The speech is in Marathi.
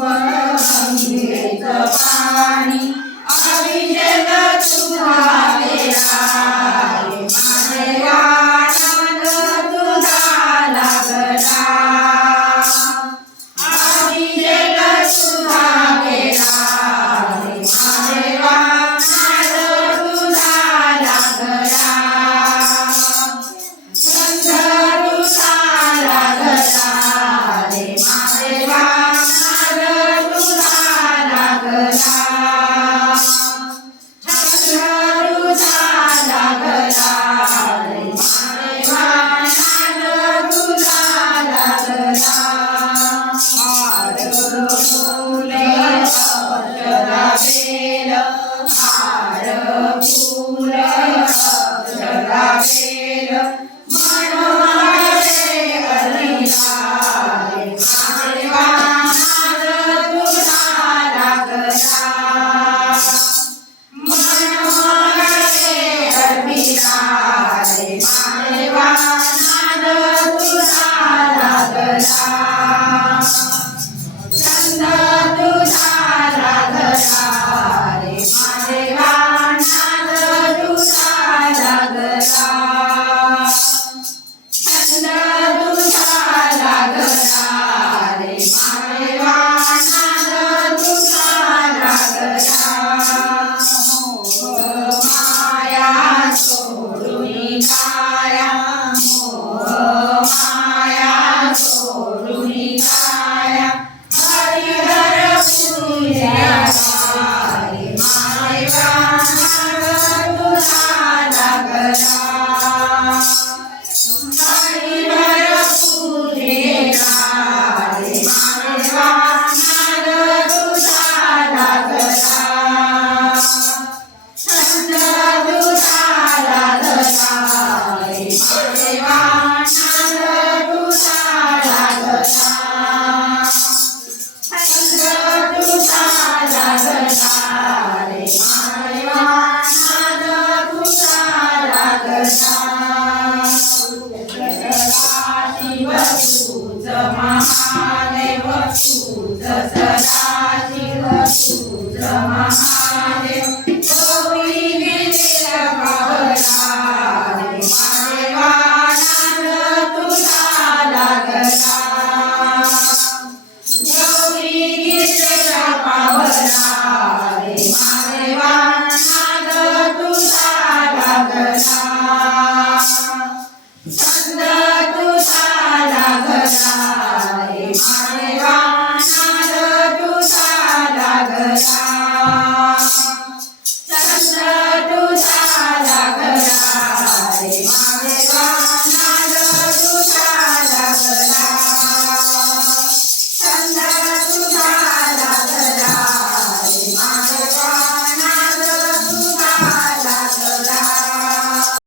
गंगेचं पाणी अभिषेक तुझा केला रे महादेवा नाद तुझा लागला अभिषेक तुझा केला रे महादेवा नाद तुझा लागला गंध तुझा लागला रे महादेवा नाद तुझा लागला महादेव तूच सदाशिव तूच महादेव गौरी गिरीला पावला रे महादेवा नाद तुझा लागला गौरी गिरीला पावला रे महादेवा